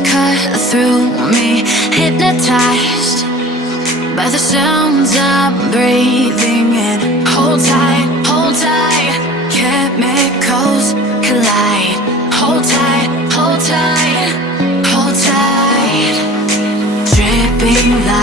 waves cut through me, hypnotized by the sounds I'm breathing in. Hold tight, chemicals collide. Hold tight, hold tight, hold tight. Dripping light.